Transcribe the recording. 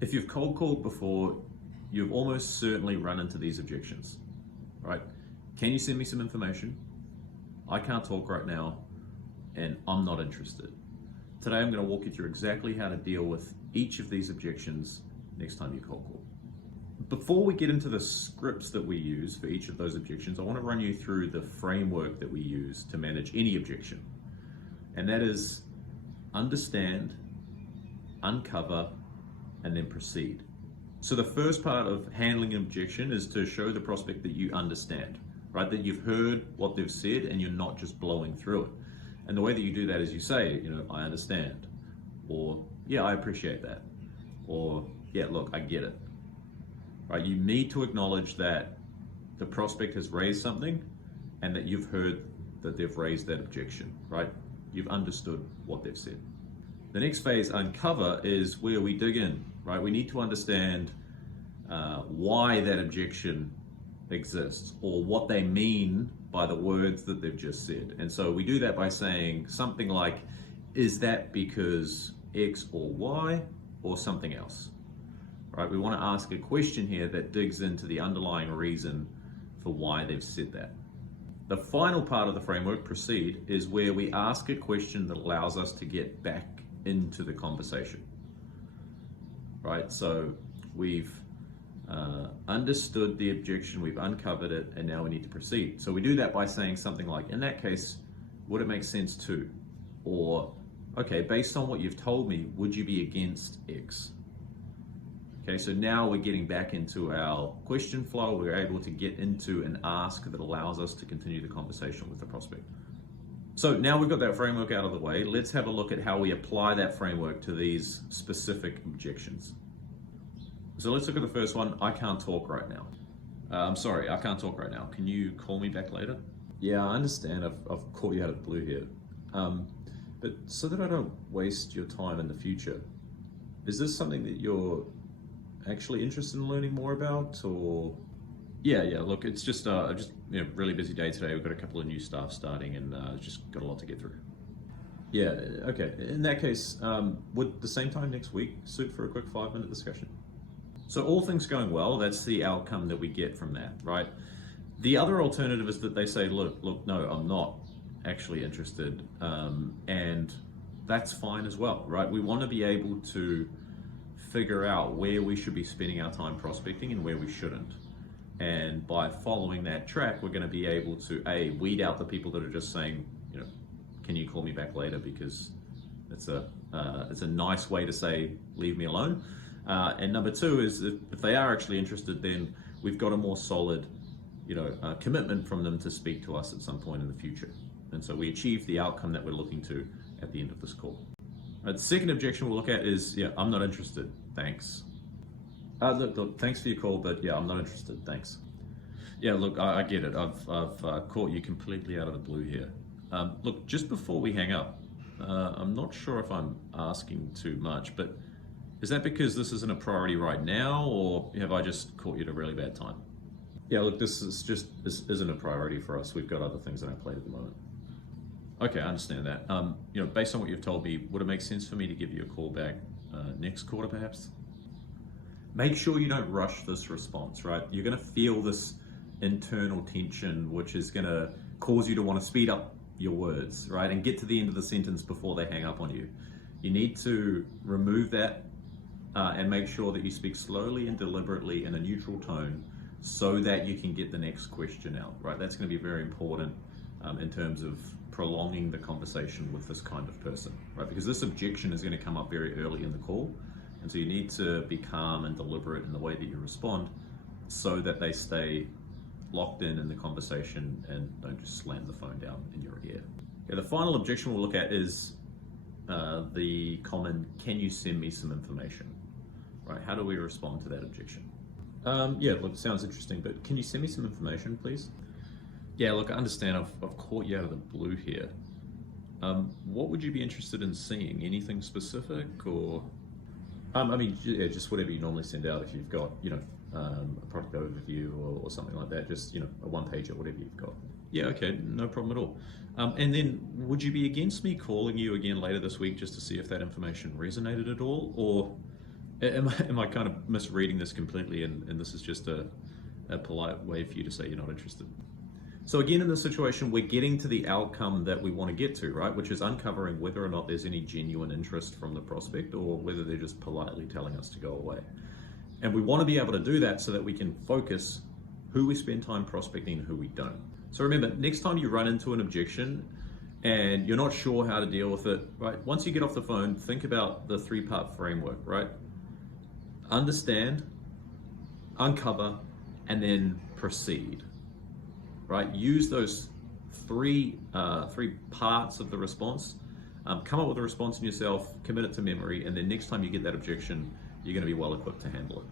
If you've cold called before, you've almost certainly run into these objections, right? Can you send me some information? I can't talk right now, and I'm not interested. Today I'm going to walk you through exactly how to deal with each of these objections next time you cold call. Before we get into the scripts that we use for each of those objections, I want to run you through the framework that we use to manage any objection. And that is understand, uncover, and then proceed. So the first part of handling an objection is to show the prospect that you understand, right? That you've heard what they've said and you're not just blowing through it. And the way that you do that is you say, I understand, or yeah, I appreciate that, or yeah, look, I get it, right? You need to acknowledge that the prospect has raised something and that you've heard that they've raised that objection, right? You've understood what they've said. The next phase, uncover, is where we dig in, right? We need to understand why that objection exists or what they mean by the words that they've just said. And so we do that by saying something like, is that because X or Y or something else, right? We want to ask a question here that digs into the underlying reason for why they've said that. The final part of the framework, proceed, is where we ask a question that allows us to get back into the conversation, right? So we've understood the objection, we've uncovered it, and now we need to proceed. So we do that by saying something like, in that case, would it make sense to? Or, okay, based on what you've told me, would you be against X? Okay, so now we're getting back into our question flow. We're able to get into an ask that allows us to continue the conversation with the prospect. So now we've got that framework out of the way, let's have a look at how we apply that framework to these specific objections. So let's look at the first one. I can't talk right now. I'm sorry, I can't talk right now. Can you call me back later? Yeah, I understand. I've caught you out of the blue here. But so that I don't waste your time in the future, is this something that you're actually interested in learning more about, or? Yeah, look, it's just really busy day today. We've got a couple of new staff starting and just got a lot to get through. Yeah, okay. In that case, would the same time next week suit for a quick 5-minute discussion? So all things going well, that's the outcome that we get from that, right? The other alternative is that they say, look, no, I'm not actually interested. And that's fine as well, right? We want to be able to figure out where we should be spending our time prospecting and where we shouldn't. And by following that track, we're going to be able to weed out the people that are just saying, can you call me back later, because it's a nice way to say, leave me alone. And number two is if they are actually interested, then we've got a more solid, commitment from them to speak to us at some point in the future. And so we achieve the outcome that we're looking to at the end of this call. The second objection we'll look at is, I'm not interested, thanks. Look, thanks for your call, but yeah, I'm not interested, thanks. Yeah, look, I get it. I've caught you completely out of the blue here. Look, just before we hang up, I'm not sure if I'm asking too much, but is that because this isn't a priority right now, or have I just caught you at a really bad time? Yeah, look, this isn't a priority for us. We've got other things on our plate at the moment. Okay, I understand that. Based on what you've told me, would it make sense for me to give you a call back next quarter, perhaps? Make sure you don't rush this response, right? You're gonna feel this internal tension, which is gonna cause you to wanna speed up your words, right? And get to the end of the sentence before they hang up on you. You need to remove that and make sure that you speak slowly and deliberately in a neutral tone so that you can get the next question out, right? That's gonna be very important in terms of prolonging the conversation with this kind of person, right? Because this objection is gonna come up very early in the call. And so you need to be calm and deliberate in the way that you respond so that they stay locked in the conversation and don't just slam the phone down in your ear. Okay, the final objection we'll look at is the common, can you send me some information, right? How do we respond to that objection? Yeah, look, it sounds interesting, but can you send me some information, please? Yeah, look, I understand I've caught you out of the blue here. What would you be interested in seeing? Anything specific, or? Just whatever you normally send out if you've got, a product overview or something like that, just, a one-pager, whatever you've got. Yeah, okay, no problem at all. And then would you be against me calling you again later this week just to see if that information resonated at all? Or Am I kind of misreading this completely, and this is just a polite way for you to say you're not interested? So again, in this situation, we're getting to the outcome that we want to get to, right? Which is uncovering whether or not there's any genuine interest from the prospect or whether they're just politely telling us to go away. And we want to be able to do that so that we can focus who we spend time prospecting and who we don't. So remember, next time you run into an objection and you're not sure how to deal with it, right? Once you get off the phone, think about the 3-part framework, right? Understand, uncover, and then proceed. Right? Use those three parts of the response. Come up with a response in yourself, commit it to memory, and then next time you get that objection, you're going to be well equipped to handle it.